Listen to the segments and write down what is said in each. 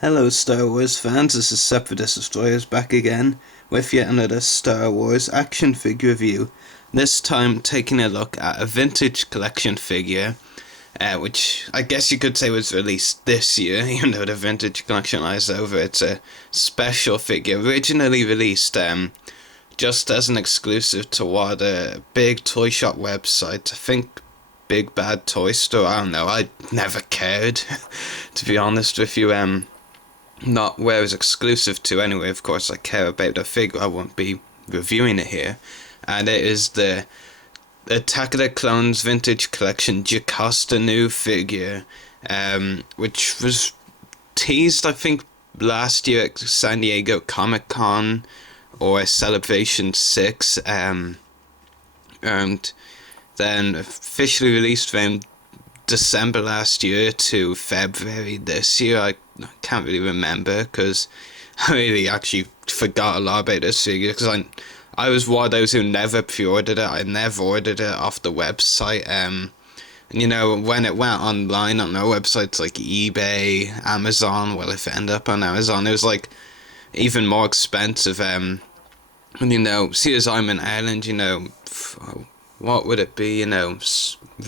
Hello Star Wars fans, this is Separatist Destroyers back again with yet another Star Wars action figure review. This time taking a look at a vintage collection figure, which I guess you could say was released this year, even though the vintage collection lies over. It's a special figure, originally released just as an exclusive to what a big toy shop website, I think Big Bad Toy Store, I don't know, I never cared, to be honest with you, not where it's exclusive to anyway. Of course I care about the figure, I won't be reviewing it here, and it is the Attack of the Clones Vintage Collection Jocasta new figure, which was teased I think last year at San Diego Comic Con or Celebration 6, and then officially released from December last year to February this year. I can't really remember because I really actually forgot a lot about this figure because I was one of those who never pre-ordered it. I never ordered it off the website. And you know, when it went online on no websites like eBay, Amazon, well, if it ended up on Amazon, it was like even more expensive. And you know, see, as I'm in Ireland, you know, what would it be? You know,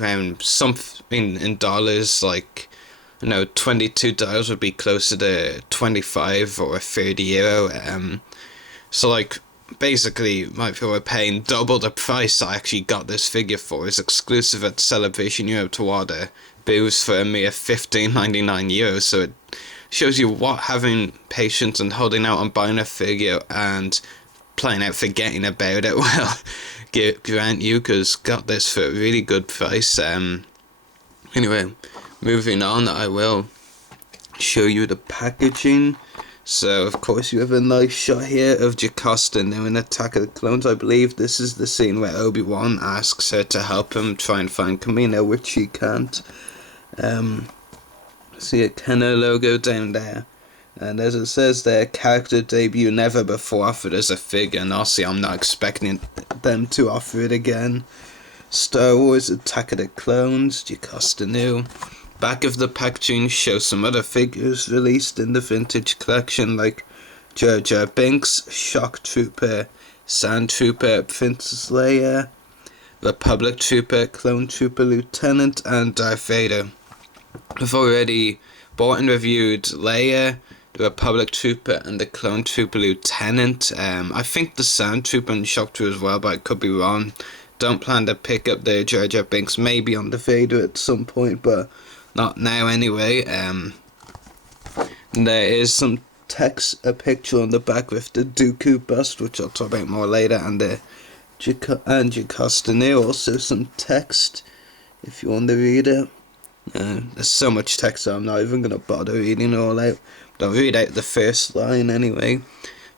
around something in dollars, like, you know, $22 would be closer to 25 or 30 euro. So like basically my people were paying double the price I actually got this figure for. It's exclusive at Celebration Europe to order booths for a mere €15.99. So it shows you what having patience and holding out on buying a figure and playing out forgetting about it well grant you, because got this for a really good price. Anyway, moving on, I will show you the packaging. So of course you have a nice shot here of Jocasta now in Attack of the Clones. I believe this is the scene where Obi-Wan asks her to help him try and find Kamino, which she can't. See a Kenner logo down there. And as it says there, character debut never before offered as a figure, and obviously I'm not expecting them to offer it again. Star Wars Attack of the Clones, Jocasta new. Back of the packaging shows some other figures released in the vintage collection, like Jar Jar Binks, Shock Trooper, Sand Trooper, Princess Leia, Republic Trooper, Clone Trooper Lieutenant, and Darth Vader. I've already bought and reviewed Leia, the Republic Trooper, and the Clone Trooper Lieutenant. I think the Sand Trooper and Shock Trooper as well, but I could be wrong. Don't plan to pick up the Jar Jar Binks, maybe on the Vader at some point, but not now anyway. There is some text, a picture on the back with the Dooku bust, which I'll talk about more later, and the Jocasta new, also some text if you want to read it. There's so much text that I'm not even going to bother reading it all out. But I'll read out the first line anyway.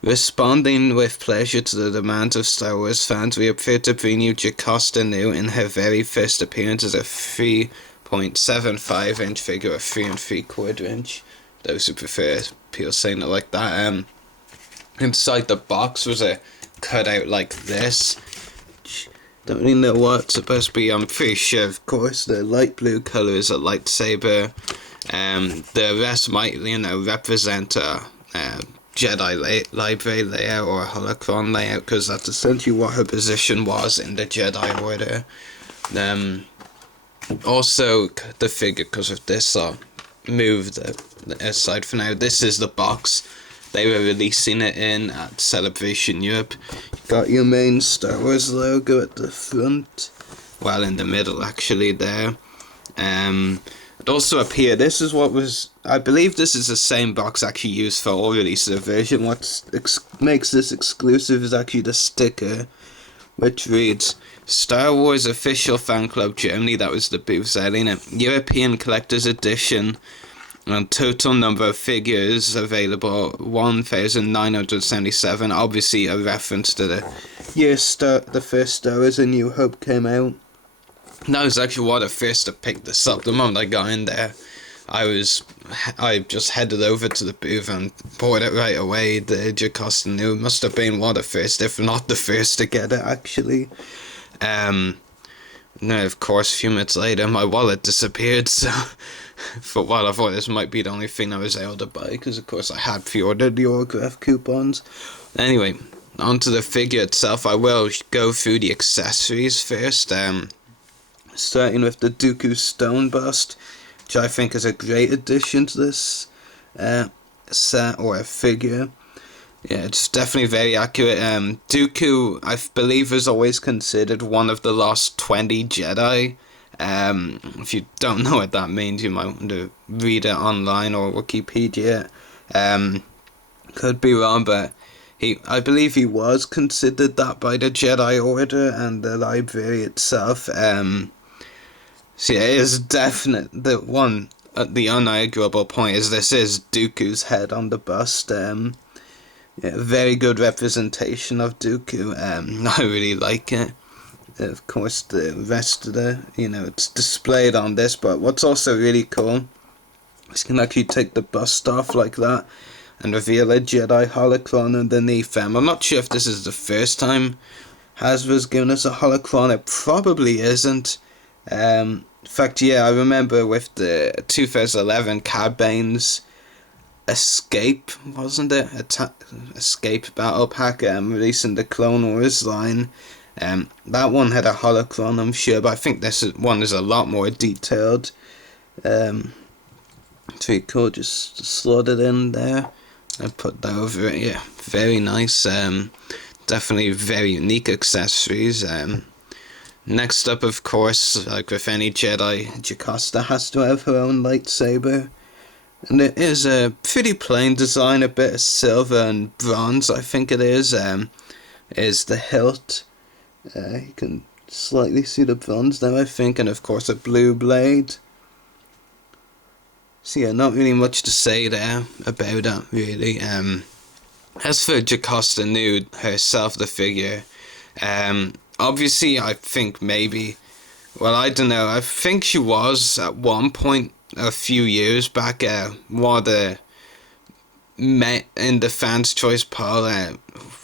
Responding with pleasure to the demands of Star Wars fans, we appear to bring you Jocasta new in her very first appearance as a 3.75 inch figure, a 3 3/4 inch. Those who prefer people saying it like that. Inside the box was a cutout like this. Don't really know what it's supposed to be. I'm pretty sure, of course, the light blue colour is a lightsaber. The rest might, you know, represent a Jedi library layout or a holocron layout, because that's essentially what her position was in the Jedi Order. Also, the figure, because of this, I'll move the aside for now. This is the box they were releasing it in at Celebration Europe. You got your main Star Wars logo at the front, well, in the middle actually there. It also up here, this is what was, I believe this is the same box actually used for all releases of the version. What makes this exclusive is actually the sticker, which reads, Star Wars Official Fan Club Germany, that was the booth selling it, European Collector's Edition, and total number of figures available 1,977. Obviously a reference to the year the first Star Wars A New Hope came out. That was actually what I first to pick this up. The moment I got in there, I just headed over to the booth and bought it right away. The Jocasta new must have been one of the first, if not the first, to get it actually. no, of course, a few minutes later, my wallet disappeared, so for a while I thought this might be the only thing I was able to buy, because of course I had pre-ordered the autograph coupons. Anyway, onto the figure itself. I will go through the accessories first, starting with the Dooku stone bust, which I think is a great addition to this set or a figure. Yeah, it's definitely very accurate. Dooku, I believe, is always considered one of the lost 20 Jedi. If you don't know what that means, you might want to read it online or Wikipedia. Could be wrong, but I believe he was considered that by the Jedi Order and the library itself. So yeah, it is definite. The unarguable point is this is Dooku's head on the bust. Yeah, very good representation of Dooku. I really like it. Of course, the rest of it's displayed on this, but what's also really cool is you can actually take the bust off like that and reveal a Jedi holocron underneath. I'm not sure if this is the first time Hasbro's given us a holocron. It probably isn't. In fact, yeah, I remember with the 2011 Cad Bane's Escape, wasn't it? Escape Battle Pack, releasing the Clone Wars line. That one had a holocron, I'm sure, but I think this one is a lot more detailed. It's really cool, just slot it in there and put that over it. Yeah, very nice. Definitely very unique accessories. Next up, of course, like with any Jedi, Jocasta has to have her own lightsaber. And it is a pretty plain design, a bit of silver and bronze, I think it is the hilt. You can slightly see the bronze there, I think, and of course a blue blade. So yeah, not really much to say there about that, really. As for Jocasta Nu herself, the figure, obviously I think maybe, well, I don't know, I think she was at one point a few years back one of the in the fans choice poll.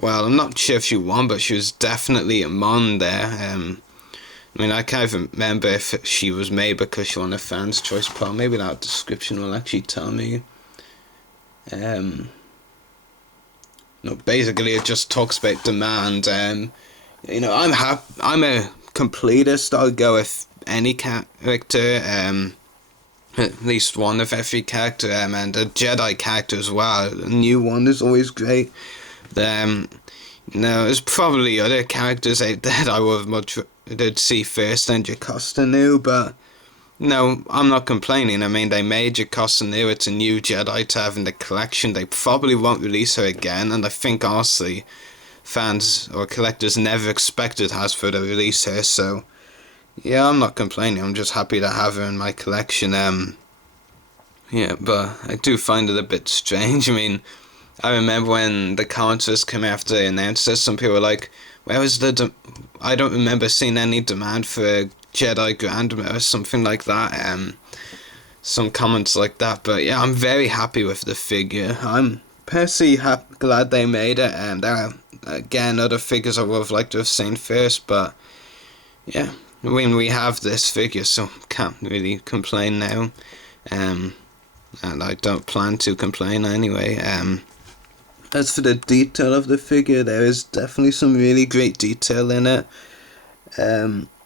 Well, I'm not sure if she won, but she was definitely among there. I mean, I can't even remember if she was made because she won a fans choice poll. Maybe that description will actually tell me. No, basically it just talks about demand. I'm a completist. I'll go with any character, at least one of every character, and a Jedi character as well. A new one is always great. There's probably other characters out there that I would much rather see first than Jocasta Nu, but no, I'm not complaining. I mean, they made Jocasta Nu. It's a new Jedi to have in the collection. They probably won't release her again, and I think honestly, fans or collectors never expected Hasbro to release her, so yeah, I'm not complaining. I'm just happy to have her in my collection. Yeah, but I do find it a bit strange. I mean, I remember when the comments first came after they announced this, some people were like, where was I don't remember seeing any demand for a Jedi Grandma or something like that. Some comments like that, but yeah, I'm very happy with the figure. I'm personally glad they made it, and there are, again, other figures I would have liked to have seen first, but yeah. When we have this figure, so can't really complain now, and I don't plan to complain anyway. As for the detail of the figure, there is definitely some really great detail in it.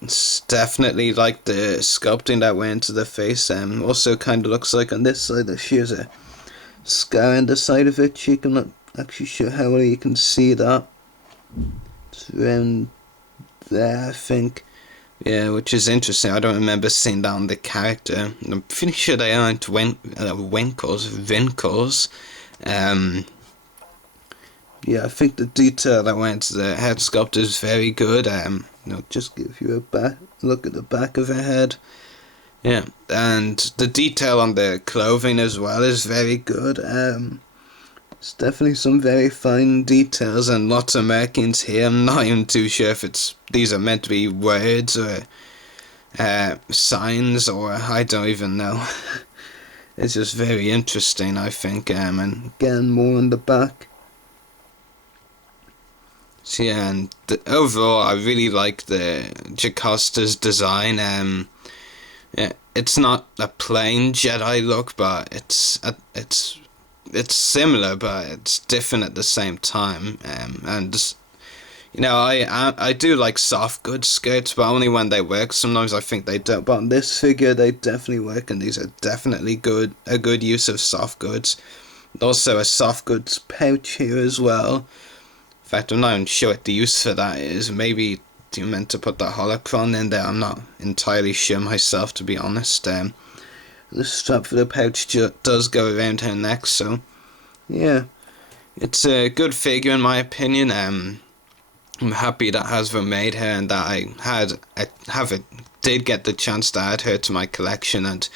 It's definitely like the sculpting that went into the face. Also kind of looks like on this side that she has a scar on the side of her cheek. I'm not actually sure how well you can see that. It's around there, I think. Yeah, which is interesting. I don't remember seeing that on the character. I'm pretty sure they aren't wrinkles. Yeah, I think the detail that went to the head sculpt is very good. I'll just give you a look at the back of her head. Yeah, and the detail on the clothing as well is very good. It's definitely some very fine details and lots of markings here. I'm not even too sure if these are meant to be words or signs, or I don't even know. It's just very interesting, I think. And again, more on the back. So yeah, and overall, I really like the Jocasta's design. Yeah, it's not a plain Jedi look, but it's similar, but it's different at the same time. And you know, I do like soft goods skirts, but only when they work. Sometimes I think they don't. But on this figure, they definitely work, and these are definitely a good use of soft goods. Also, a soft goods pouch here as well. In fact, I'm not even sure what the use for that is. Maybe you meant to put the holocron in there. I'm not entirely sure myself, to be honest. The strap for the pouch does go around her neck, so yeah, it's a good figure in my opinion. I'm happy that Hasbro made her and that did get the chance to add her to my collection, and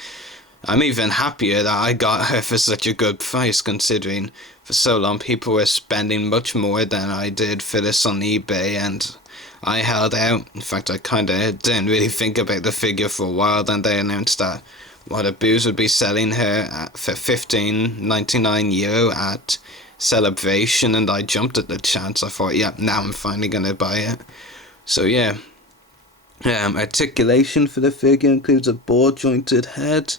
I'm even happier that I got her for such a good price, considering for so long people were spending much more than I did for this on eBay, and I held out. In fact, I kinda didn't really think about the figure for a while. Then they announced that Wadaboos would be selling her for €15.99 at Celebration, and I jumped at the chance. I thought, yeah, now I'm finally gonna buy it. So yeah, articulation for the figure includes a ball jointed head,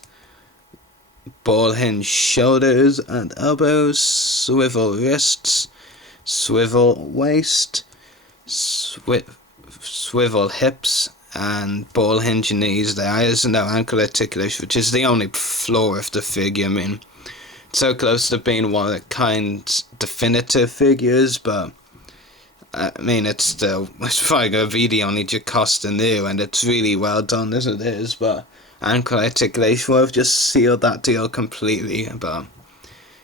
ball hinge shoulders and elbows, swivel wrists, swivel waist, swivel hips, and ball hinge knees. There is no ankle articulation, which is the only flaw of the figure. I mean, it's so close to being one of the kind definitive figures, but I mean, it's probably going to be the only Jocasta new, and it's really well done as it is, but ankle articulation would have just sealed that deal completely. But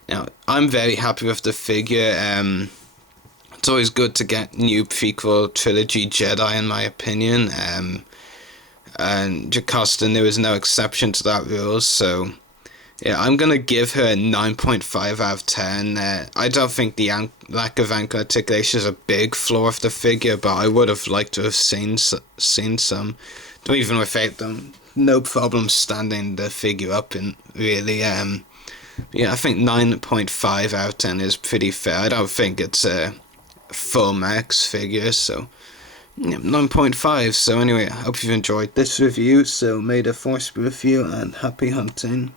you know, I'm very happy with the figure. It's always good to get new prequel trilogy Jedi, in my opinion. And Jocasta new is no exception to that rule, so yeah, I'm going to give her a 9.5 out of 10. I don't think the lack of ankle articulation is a big flaw of the figure, but I would have liked to have seen some. Don't even without them, no problem standing the figure up, and really, yeah, I think 9.5 out of 10 is pretty fair. I don't think it's a full max figure, so yeah, 9.5. So anyway, I hope you've enjoyed this review. So may the force be with you, and happy hunting.